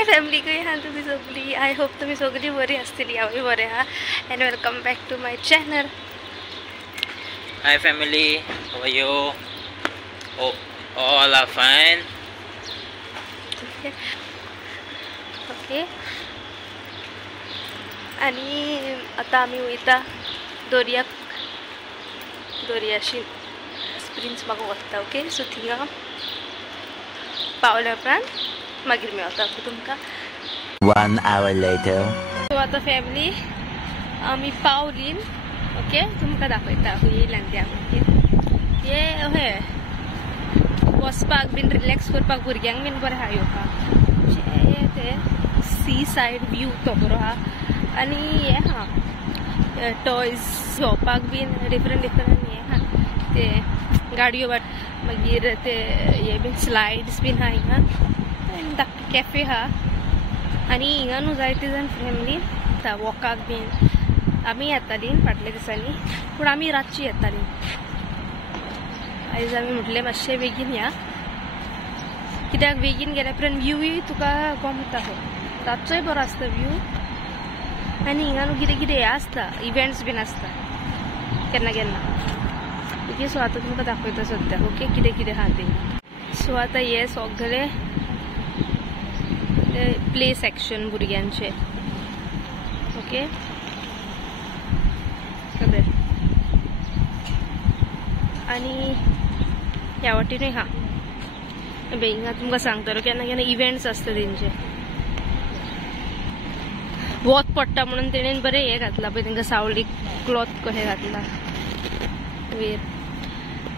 Hi family कशी आहात तुम्ही सगळी. आय होप तुम्ही सगळी बरी असतील. हांवूय बरें आहा and welcome back to my channel. Hi family, how are you? Oh, all are fine. Okay आणि आता आम्ही वयता दर्याशी स्प्रिंग्स म्हाका वता. ओके सो थिंगा पावल्या उपरांत मागीर मेळटा तुमकां. 1 hour later. सो आतां फॅमिली आमी पावलीन. ओके तुमकां दाखयता येयल्यान त्या हे अहे बसपाक बीन रिलॅक्स करपाक भुरग्यांक बीन बरें आहा येवपाक. ते सी सायड व्यू तो बरो आहा आनी हे आहा टॉयज घेवपाक बीन डिफरंट हे आहा ते गाडयो मागीर ते हे बीन स्लायड्स बीन आहा हिंगा आनी धाकटो कॅफे आहा. आनी हिंगा न्हू जायते जाण फॅमिली वॉकाक बीन आमी येतालीं फाटल्या दिसांनी पूण आमी रातची येतालीं. आयज आमी म्हटलें मातशें बेगीन या कित्याक बेगीन गेल्या उपरांत व्यूय तुका गमता. रातचोय बरो आसता व्यू आनी हिंगा न्हू कितें कितें हें आसता इव्हेंट्स बीन आसता केन्ना केन्ना. ओके सो आतां तुमकां दाखयता सद्याक ओके कितें कितें आहा तें. सो आतां हे सगळे प्ले सेक्शन भुरग्यांचे. ओके आनी ह्या वाटेनूय हा हिंगा तुमकां सांगतलो केन्ना केन्ना इव्हेंट्स आसता तेंचे. वत पडटा म्हणून तेणेन बरें हें घातलां पळय तांकां सावळीक क्लॉथ कशें घातलां वयर.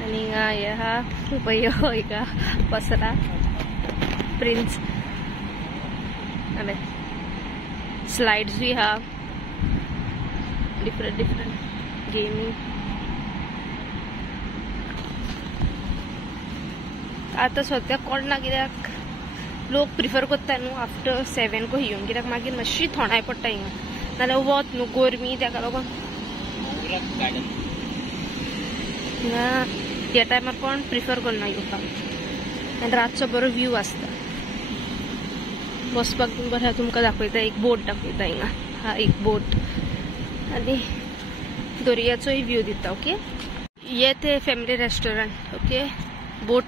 आनी हिंगा हे आहा पळय हिंगा पसरा प्रिन्स स्लायड्सूय आहा डिफरंट गेमी. आतां सद्याक कोण ना कित्याक लोक प्रिफर करता न्हू आफ्टर 7 को येवन कित्याक मागीर मातशी थोंडाय पडटा हिंगा नाल्यार वत न्हू गरमी ताका लागून हिंगा ह्या टायमार कोण प्रिफर करना येवपाक. आनी रातचो बरो व्यू आसता बसपाक बीन बरें आहा. तुमकां दाखयता एक बोट दाखयता हिंगा हा एक बोट आनी दर्याचोय व्यू दिता. ओके हे ते फॅमिली रेस्टॉरंट. ओके बोट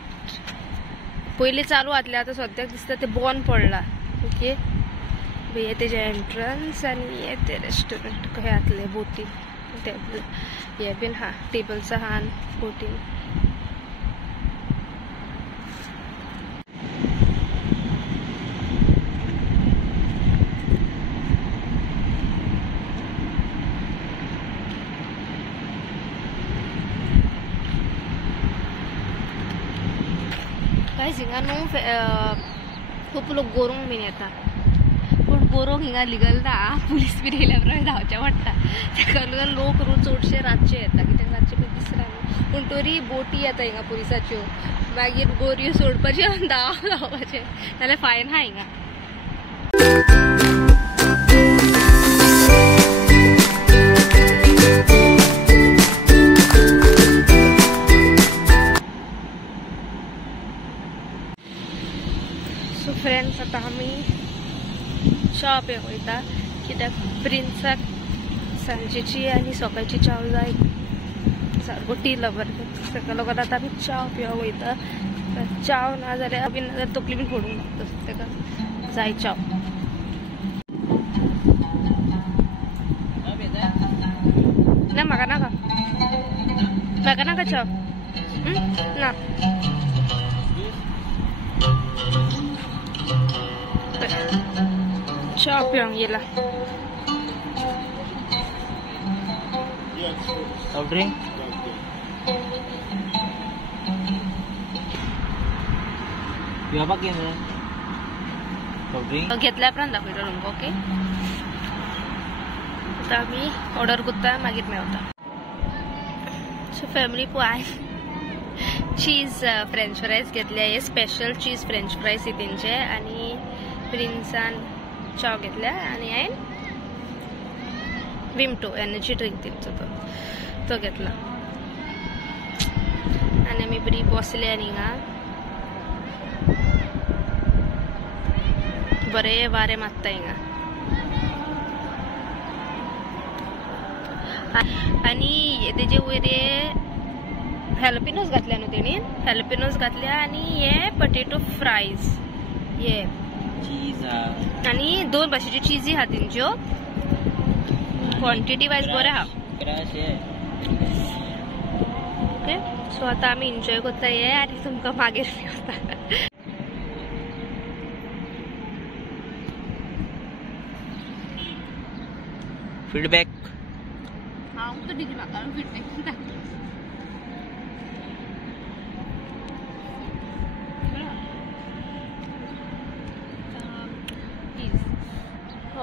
पयलीं चालू आसलें आतां सद्याक दिसता ते बंद पडला. ओके हे तेजे एंट्रन्स आनी हे ते रेस्टॉरंट कशें जातलें बोटीन टेबल हे बीन हा टेबल्स आहा बोटीन. हिंगा न्हू खूब लोक गोरोंक बीन येता पूण गोरोंक हिंगा लिगल ना. पुलीस बीन येयल्या प्रमाणे धांवचें पडटा ताका लागून लोक चडशे रातचे येता कित्याक रातचे पळय दिसना न्हू. पूण तरी बोटी येता हिंगा पुलिसाच्यो मागीर गोरयो सोडपाच्यो धांवपाचें नाल्यार फायन आहा हिंगा. सो फ्रेंड्स आता आमी च्या पेवंक वयता कित्याक प्रिन्साक सांजेची आनी सकाळची च्या जाय सारको टी लवर ताका लागून आतां आमी च्या पेवंक वयता. च्या ना जाल्यार बीन तकली बीन फोडूंक लागता ताका जाय च्या. ना म्हाका नाका च्या ना च्या पेवंक येयला. Soft drink? पिवपाक कितें जाय? Soft drink? घेतल्या उपरांत दाखयता तुमकां. ओके आतां आमी ऑर्डर करता मागीर मेळटा. सो फॅमिली पळय चीज फ्रेंच फ्रायज घेतले. हे स्पेशल चीज फ्रेंच फ्रायज तेंचे आनी प्रिन्सान च्या घेतल्या आनी हांवें विमटो एनर्जी ड्रिंक तेंचो तो घेतला. आनी आमी बरी बसले आनी हिंगा बरे वारे मारता हिंगा. आणि तेजे वयर हॅलपिनोज घातल्या न्हू तेणी. हॅलपिनोज घातल्या आणि हे पोटॅटो फ्रायज हे चीज आणि 2 भाशेची चीजी हा तेंच्यो. क्वांटिटी वायज बरे हा. ओके सो आता आम्ही एन्जॉय करता ये आणि तुमका मागीर मेळटा. फीडबॅक हांव तर दिली म्हाका feedback.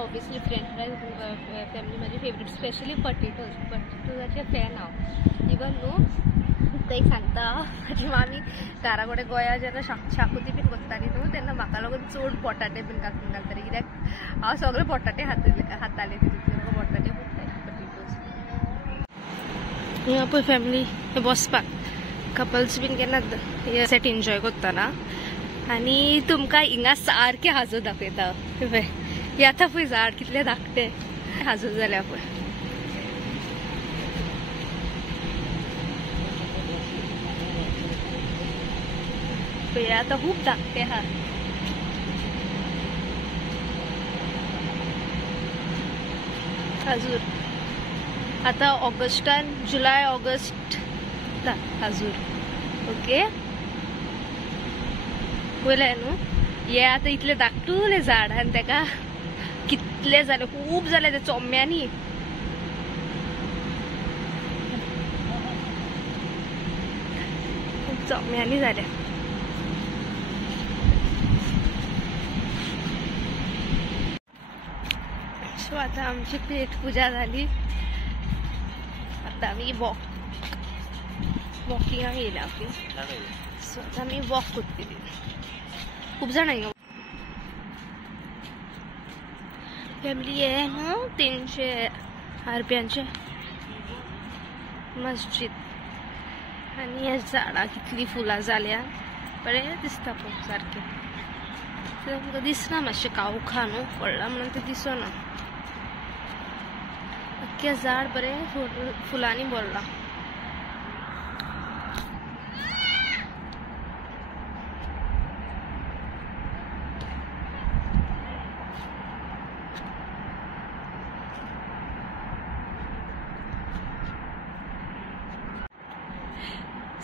Obviously French fries family माझी फेवरेट. स्पेशली पटेटोजाचे फॅन हांव. इवन न्हू ते सांगता माझी मामी घरा कडेन गोंया जेन्ना शाकोती बीन करताली न्हू तेन्ना म्हाका लागून चड पोटाटे बीन कापून घालताली. कित्याक हांव सगळे पोटाटे खाताले तितून म्हाका पोटाटे पोटेटोज. हिंगा पळय फॅमिली बसपाक कपल्स बीन केन्ना सेट एन्जॉय करतना आनी तुमकां हिंगा सारके हाजो दाखयता. पळय हे आतां पळय झाड कितले धाकटे हाजो जाल्या पळय. पळय आतां खूब धाकटे हा. हाजूर आता ऑगस्टान जुलय ऑगस्ट हाजूर. ओके पळयलें न्हू हे आतां इतले धाकटुले झाड आनी तेका कितले जाले खूब जाले ते चोम्यांनी. खूब चोम्यांनी जाले. सो आता आमची पेट पूजा झाली. आता आम्ही वॉकिंगाक येयला. ओके सो आता आम्ही वॉक करतली. खूप जाण हिंगा फॅमिली हे न्हू 300 रुपयांचे मस्जिद. आनी हे झाडां कितली फुलां जाल्या बरें दिसता पळोवंक सारकें. तुमकां दिसना मातशें कावखा न्हू पडला म्हणून ते दिसना. अख्खें झाड बरें फुलांनी भरलां.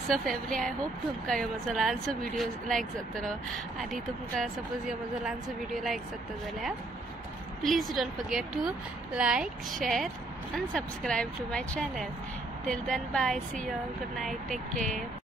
सो फॅमिली आय होप तुमकां ह्यो म्हजो ल्हानसो व्हिडिओ लायक जातलो. आनी तुमकां सपोज ह्यो म्हजो ल्हानसो व्हिडिओ लायक जाता जाल्यार please don't forget to like share and subscribe to my channel. Till then, bye, see you all, good night, take care.